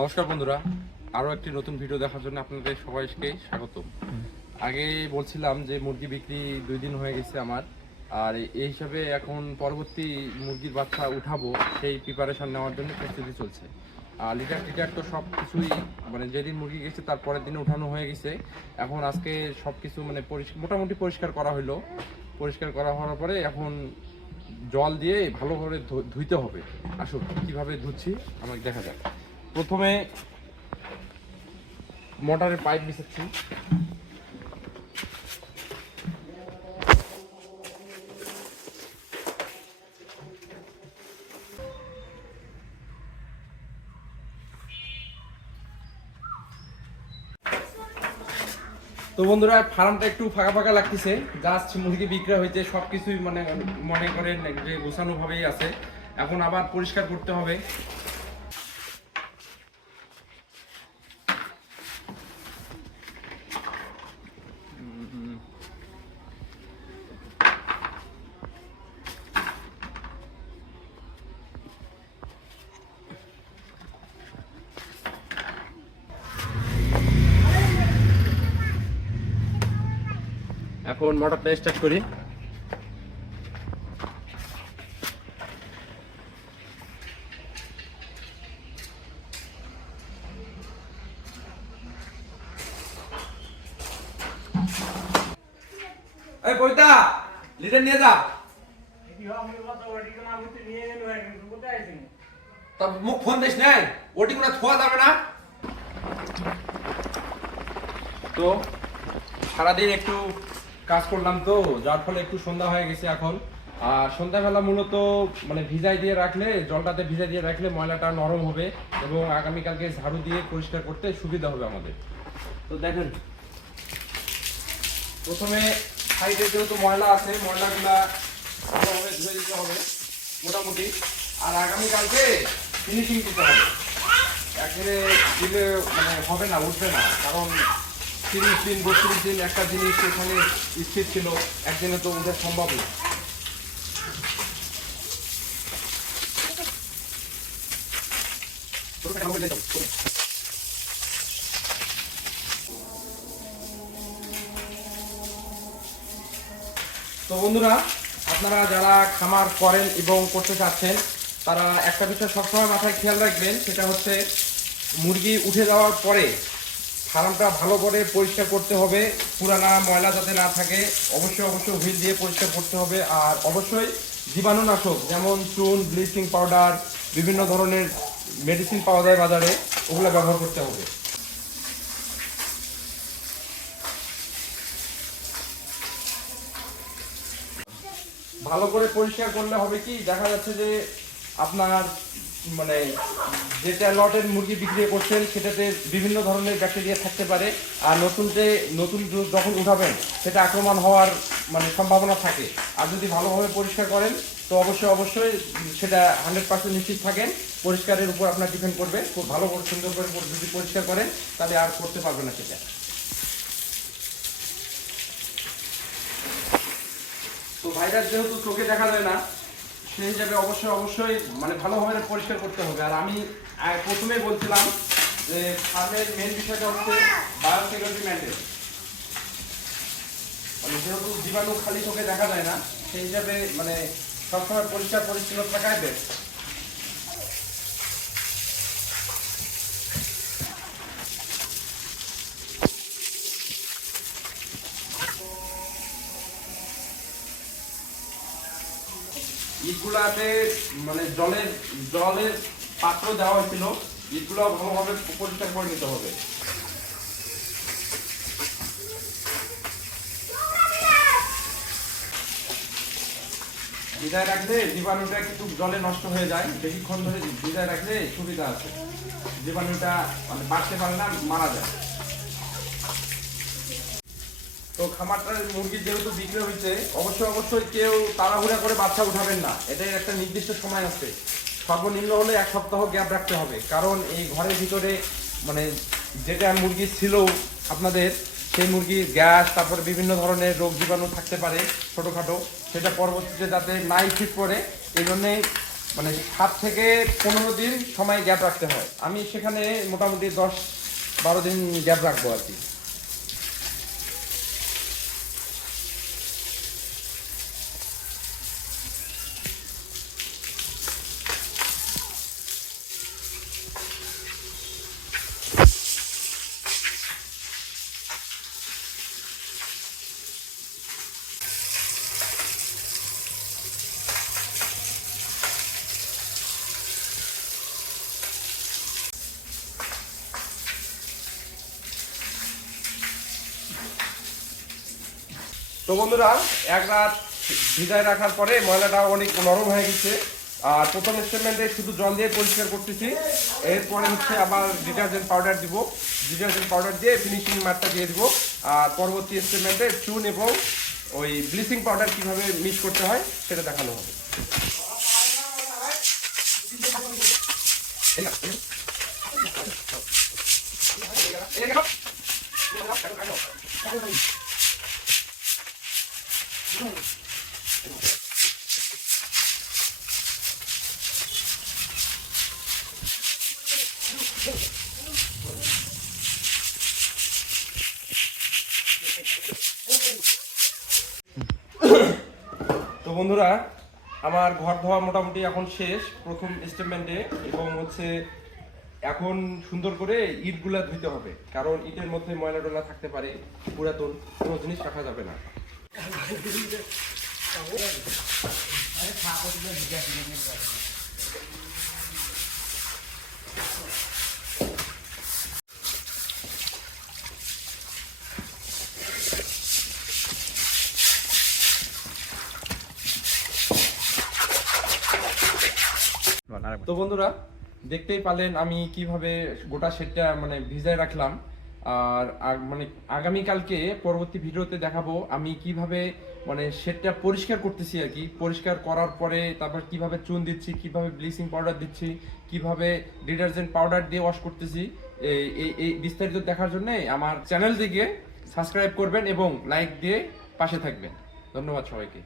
নমস্কার বন্ধুরা, আরও একটি নতুন ভিডিও দেখার জন্য আপনাদের সবাইকে স্বাগত। আগে বলছিলাম যে মুরগি বিক্রি 2 দিন হয়ে গেছে আমার, আর এই হিসাবে এখন পরবর্তী মুরগির বাচ্চা উঠাবো সেই প্রিপারেশন নেওয়ার জন্য প্রস্তুতি চলছে। আর লিটার টিটার তো সব কিছুই মানে যেদিন মুরগি গেছে তার পরের দিনে উঠানো হয়ে গেছে। এখন আজকে সব কিছু মানে মোটামুটি পরিষ্কার করা হলো। পরিষ্কার করা হওয়ার পরে এখন জল দিয়ে ভালো করে ধুইতে হবে। আসুন কীভাবে ধুচ্ছি আমাকে দেখা যাক। প্রথমে মোটরের পাইপ বিছাচ্ছি। তো বন্ধুরা, ফার্মটা একটু ফাঁকা ফাঁকা লাগতেছে, জাস্ট মুরগি বিক্রি হইতে সবকিছুই মানে মনে করেন যে গোছানো ভাবেই আছে। এখন আবার পরিষ্কার করতে হবে। এখন মোটরটা স্টার্ট করি। এই কইতা লিটার নিয়ে যা। তা মুখ ফোন দিস নাই, ওটি কোনো থোয়া যাবে না। তো সারাদিন একটু কাজ করলাম, তো যার ফলে একটু সন্ধ্যা হয়ে গেছে এখন। আর সন্ধ্যাবেলা মূলত মানে ভিজাই দিয়ে রাখলে, জলটাতে ভিজাই দিয়ে রাখলে ময়লাটা নরম হবে এবং আগামীকালকে ঝাড়ু দিয়ে পরিষ্কার করতে সুবিধা হবে আমাদের। তো দেখেন, প্রথমে সাইডে যেহেতু ময়লা আছে, ময়লাগুলা ভালোভাবে ধুয়ে দিতে হবে মোটামুটি। আর আগামীকালকে ফিনিশিং দিতে হবে। একদিনে দিলে মানে হবে না, উঠবে না, কারণ 30 দিন 32 দিন একটা জিনিস এখানে স্থির ছিল, একদিনে তো উঠে সম্ভব না। তো বন্ধুরা, আপনারা যারা খামার করেন এবং করতে চাচ্ছেন, তারা একটা বিষয় সবসময় মাথায় খেয়াল রাখবেন, সেটা হচ্ছে মুরগি উঠে যাওয়ার পরে ফার্মটা ভালো করে পরিষ্কার করতে হবে। পুরানা ময়লা যাতে না থাকে, অবশ্যই হুইল দিয়ে পরিষ্কার করতে হবে। আর অবশ্যই জীবাণুনাশক যেমন চুন, ব্লিচিং পাউডার, বিভিন্ন ধরনের মেডিসিন পাওয়া যায় বাজারে, ওগুলো ব্যবহার করতে হবে। ভালো করে পরিষ্কার করলে হবে কি, দেখা যাচ্ছে যে আপনার মানে যেটা লটের মুরগি বিক্রি করছেন সেটাতে বিভিন্ন ধরনের ব্যাকটেরিয়া থাকতে পারে। আর নতুন যখন উঠাবেন সেটা আক্রমণ হওয়ার মানে সম্ভাবনা থাকে। আর যদি ভালোভাবে পরিষ্কার করেন তো অবশ্যই সেটা 100% নিশ্চিত থাকেন। পরিষ্কারের উপর আপনার ডিপেন্ড করবে। খুব ভালো সুন্দর করে যদি পরিষ্কার করেন তাহলে আর করতে পারবে না সেটা। তো ভাইরাস যেহেতু চোখে দেখা যায় না, সেই হিসাবে অবশ্যই মানে ভালোভাবে পরিষ্কার করতে হবে। আর আমি প্রথমেই বলছিলাম যে ফার্মের মেন বিষয়টা হচ্ছে বায়োসিকিউরিটি মেনটেন। মানে যেহেতু জীবাণু খালি চোখে দেখা যায় না, সেই হিসাবে মানে সবসময় পরিষ্কার পরিচ্ছন্ন থাকাই বেস্ট। ইটগুলাতে মানে জলের পাত্র দেওয়া হয়েছিল, ইটগুলো ভালোভাবে পরিষ্কার করে নিতে হবে। ভিজায় রাখলে জীবাণুটা কিন্তু জলে নষ্ট হয়ে যায়, বেশিক্ষণ ধরে ভিজায় রাখলে সুবিধা আছে, জীবাণুটা মানে বাড়তে পারে না, মারা যায়। তো খামারটার মুরগি যেহেতু বিক্রি হয়েছে, অবশ্যই কেউ তাড়াহুড়া করে বাচ্চা উঠাবেন না। এটাই একটা নির্দিষ্ট সময় আছে, সর্বনিম্ন হলে 1 সপ্তাহ গ্যাপ রাখতে হবে। কারণ এই ঘরের ভিতরে মানে যেটা মুরগি ছিল আপনাদের, সেই মুরগির গ্যাস, তারপরে বিভিন্ন ধরনের রোগ জীবাণু থাকতে পারে ছোটোখাটো, সেটা পরবর্তীতে যাতে না ইফেক্ট করে, এই জন্যে মানে 7 থেকে 15 দিন সময় গ্যাপ রাখতে হয়। আমি সেখানে মোটামুটি 10-12 দিন গ্যাপ রাখবো আর কি। তো বন্ধুরা, এক রাত ভিজায় রাখার পরে ময়লাটা অনেক নরম হয়ে গেছে। আর প্রথম স্টেটমেন্টে শুধু জল দিয়ে পরিষ্কার করতেছি, এরপরে হচ্ছে আবার ডিটারজেন্ট পাউডার দিব, ডিটারজেন্ট পাউডার দিয়ে ফিনিশিং মারটা দিয়ে দিব। আর পরবর্তী স্টেটমেন্টে চুন এবং ওই ব্লিচিং পাউডার কিভাবে মিক্স করতে হয় সেটা দেখানো হবে। তো বন্ধুরা, আমার ঘর ধোয়া মোটামুটি এখন শেষ প্রথম স্টেটমেন্টে, এবং হচ্ছে এখন সুন্দর করে ইটগুলা ধুইতে হবে, কারণ ইটের মধ্যে ময়লা টয়লা থাকতে পারে, পুরাতন কোনো জিনিস রাখা যাবে না। তো বন্ধুরা, দেখতেই পারলেন আমি কিভাবে গোটা শেডটা মানে ভিজায় রাখলাম। আর মানে আগামীকালকে পরবর্তী ভিডিওতে দেখাবো আমি কিভাবে মানে শেডটা পরিষ্কার করতেছি আর কি। পরিষ্কার করার পরে তারপর কিভাবে চুন দিচ্ছি, কিভাবে ব্লিচিং পাউডার দিচ্ছি, কিভাবে ডিটারজেন্ট পাউডার দিয়ে ওয়াশ করতেছি। এই বিস্তারিত দেখার জন্য আমার চ্যানেলটিকে সাবস্ক্রাইব করবেন এবং লাইক দিয়ে পাশে থাকবেন। ধন্যবাদ সবাইকে।